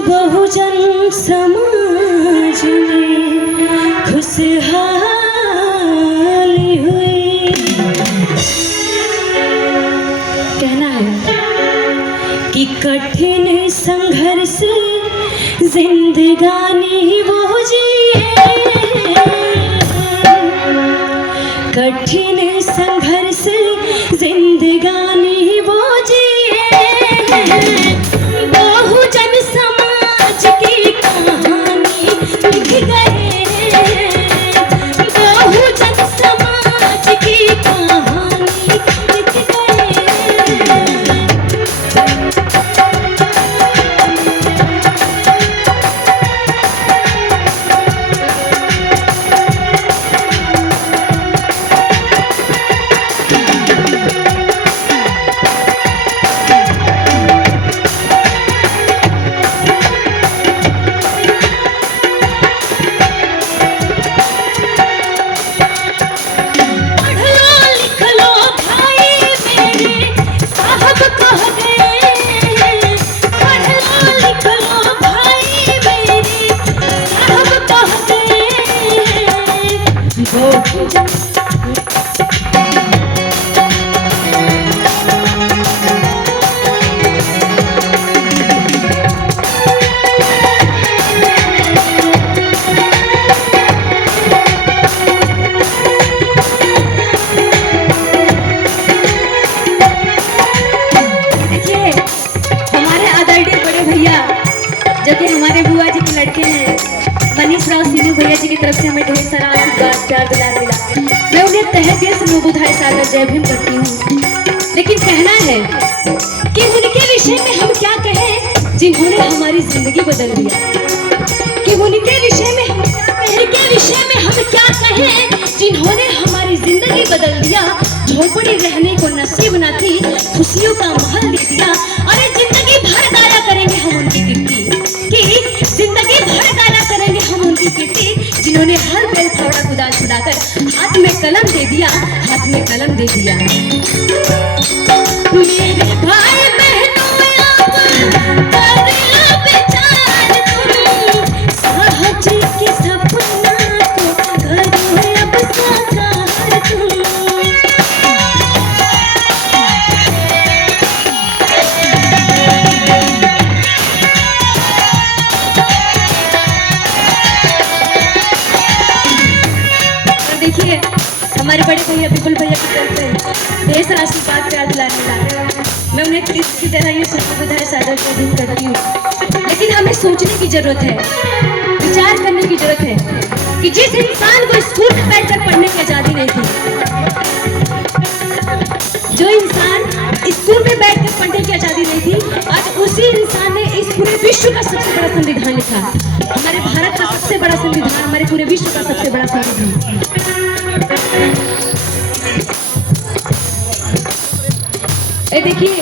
बहुजन समाज में खुशहाली हुई। कहना है कि कठिन संघर्ष जिंदगानी वो जिए, कठिन संघर्ष जिंदगानी वो जिए, बहुजन समाज की कहानी लिख गए, बहुजन समाज की कहानी लिख गए। भैया जी की तरफ से हमें ढेर सारा आशीर्वाद प्यार दुलार मिला। मैं उन्हें तहे दिल से मुबुधाई सागर जय भीम करती हूँ। लेकिन कहना है कि उनके विषय में हम क्या कहें जिन्होंने हमारी जिंदगी बदल दिया, कि उनके विषय में हम क्या कहें जिन्होंने हमारी जिंदगी बदल दिया। झोपड़ी रहने को नसीब न थी, खुशियों का महल दे दिया। अरे जिंदगी भर गाया करेंगे हम उनकी कीर्ति, कि जिंदगी भर गाया करेंगे हम उनकी कीर्ति, जिन्होंने हर बेल फावड़ा कुदाल छुड़ाकर हाथ में कलम दे दिया, हाथ में कलम दे दिया। मेरे भाई बहनों साहब जी के सपना को करो अब साकार तुम। देखिए हमारे बड़े भैया विपुल भैया की तरफ से ढेर सारा आशीर्वाद प्यार दिलाने मिला। मैं उन्हें की तरह ये सुबुधाई सागर जय भीम करती हूँ। लेकिन हमें सोचने की जरूरत है, विचार करने की जरूरत है कि जिस इंसान को स्कूल में बैठकर पढ़ने की आजादी नहीं थी, जो इंसान स्कूल में बैठकर पढ़ने की आजादी नहीं थी, आज उसी इंसान ने इस पूरे विश्व का सबसे बड़ा संविधान लिखा। हमारे भारत का सबसे बड़ा संविधान, हमारे पूरे विश्व का सबसे बड़ा संविधान। देखिए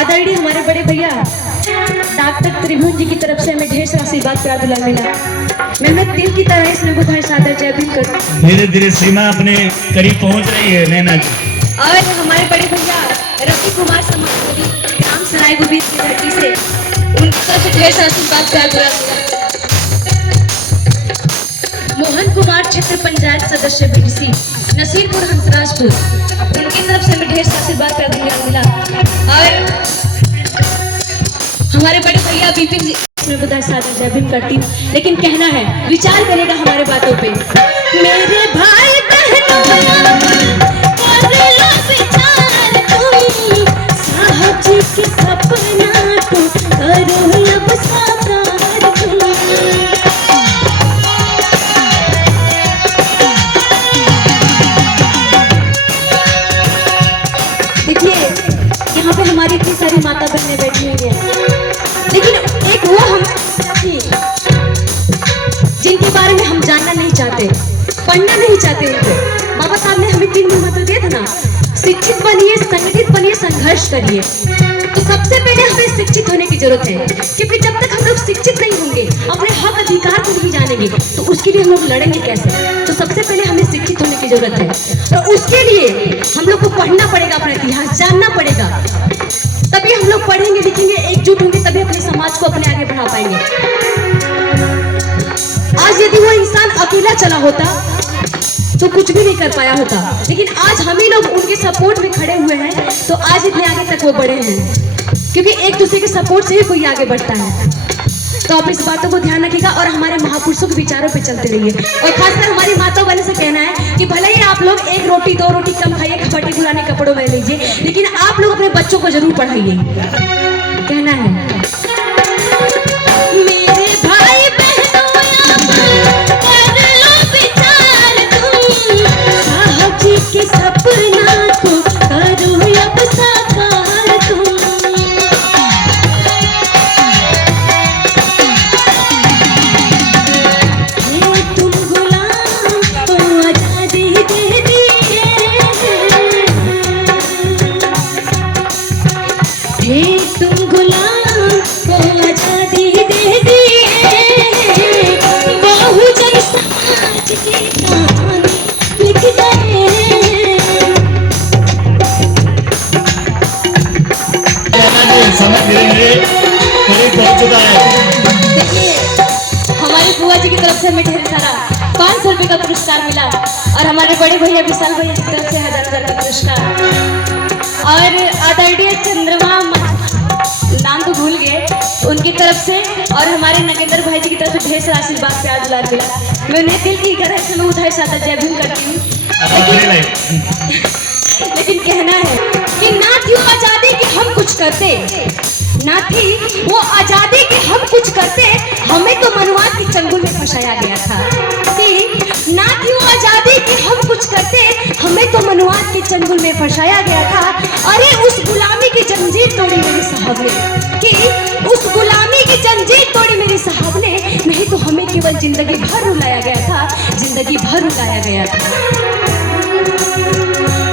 आदरणीय हमारे बड़े भैया डॉक्टर त्रिभुवन जी की तरफ से हमें ढेर सारा आशीर्वाद प्यार दुलार मिला। मैं उन्हें दिल की तरह इसमें बुधाई सागर जय भीम करती हूँ। धीरे धीरे सीमा अपने करीब पहुंच रही है नैना जी। और हमारे बड़े भैया रवि कुमार समाजवादी ग्राम सराय गोविंद की धरती से उनकी तरफ से ढेर सारा आशीर्वाद प्यार दुलार मिला। मोहन कुमार क्षेत्र पंचायत सदस्य बीडीसी नसीरपुर हंसराजपुर, उनकी तरफ से हमें ढेर सारा आशीर्वाद प्यार दुलार मिला। और हमारे बड़े भैया विपिन जी मैं बुधाई सागर जय भीम करती हूँ। लेकिन कहना है, विचार करेगा हमारे बातों पे। मेरे भाई बहनों साहब जी के सपना को करो अब साकार तुम। देखिए यहाँ पे हमारी इतनी सारी माता बहनें बैठी हुई हैं, लेकिन एक वो हम थी जिनके बारे में हम जानना नहीं चाहते, पढ़ना नहीं चाहते उनको। बाबा साहब ने हमें 3 मंत्र दिए थे ना, शिक्षित बनिए, संगठित बनिए, संघर्ष करिए। तो सबसे पहले हमें शिक्षित होने की जरूरत है, क्योंकि जब तक हम लोग शिक्षित नहीं होंगे, अपने हक अधिकार को नहीं जानेंगे, तो उसके लिए हम लोग लड़ेंगे कैसे। तो सबसे पहले हमें शिक्षित होने की जरूरत है। तो उसके लिए हम लोग को पढ़ना पड़ेगा, अपना इतिहास जानना पड़ेगा, तभी हम लोग पढ़ेंगे लिखेंगे, एकजुट होंगे, तभी अपने समाज को अपने आगे बढ़ा पा पाएंगे। आज यदि वो इंसान अकेला चला होता तो कुछ भी नहीं कर पाया होता, लेकिन आज हम ही लोग उनके सपोर्ट में खड़े हुए हैं तो आज इतने आगे तक वो बढ़े हैं, क्योंकि एक दूसरे के सपोर्ट से ही कोई आगे बढ़ता है। तो आप इस बातों को ध्यान रखिएगा और हमारे महापुरुषों के विचारों पे चलते रहिए। और खासकर हमारी माताओं वाले से कहना है कि भले ही आप लोग एक रोटी दो रोटी कम खाइए, खपटी पुराने कपड़ों में लीजिए, लेकिन आप लोग अपने बच्चों को जरूर पढ़ाइए। कहना है मेरे भाई बहनों कर लो विचार तुम, साहब जी के सपना को करो अब साकार तुम। तुम गुलाम को आजादी दे दिए, तुम गुलाम को आजादी दे दिए, बहुजन समाज की कहानी लिख गए। समय धीरे धीरे करीब पहुंच चुका है। देखिए हमारी बुआ जी की तरफ से हमें ढेर सारा 500 रुपये का पुरस्कार मिला और हमारे बड़े भैया विशाल भैया की तरफ से 1000 का पुरस्कार और आदरणीय चंद्रमा नाम तो भूल गए उनकी तरफ से और हमारे नगेंद्र भाई जी की तरफ से ढेर सारा आशीर्वाद प्यार दुलार मिला। मैं उन्हें दिल की गहराई से मैं उधार साथ जय भीम करती हूँ। लेकिन कहना है कि ना थी वो आजादी कि हम कुछ करते, ना थी वो आजादी कि हम कुछ करते, हमें तो मनुवाद की चंगुल में फंसाया गया था। कि ना थी वो आजादी कि हम कुछ करते, हमें तो मनुवाद की चंगुल में फंसाया गया था। अरे उस गुलामी की जंजीर तोड़ी मेरे साहब ने, कि उस गुलामी की जंजीर तोड़ी मेरे साहब ने, नहीं तो हमें केवल जिंदगी भर रुलाया गया था, जिंदगी भर रुलाया गया था।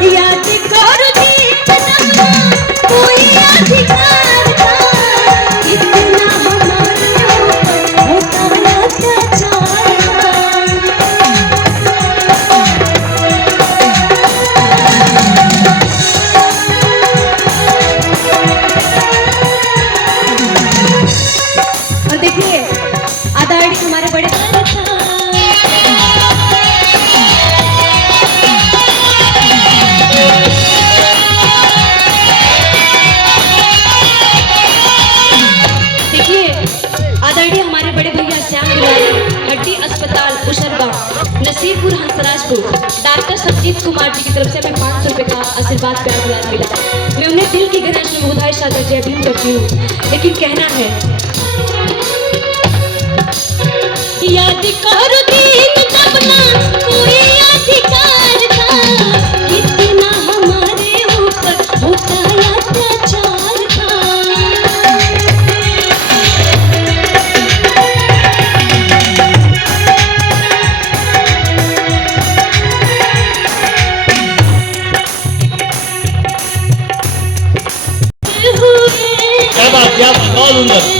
याद करो दीपना कोई अधिकार था, इतना हमारे ऊपर होता अत्याचार था। और देखिए आदरणीय हमारे बड़े आदरणीय हमारे बड़े भैया श्याम बिलारी हड्डी अस्पताल उशरगा नसीरपुर हंसराजपुर डॉक्टर संजीत कुमार जी की तरफ से हमें 500 रुपये का आशीर्वाद प्यार दुलार मिला। मैं उन्हें दिल की गहराई से बधाई सादर जय भीम करती हूँ। लेकिन कहना है याद करो दिन जब ना कोई अधिकार था, कितना हमारे ऊपर होता अत्याचार था। क्या बात बहुत सुंदर।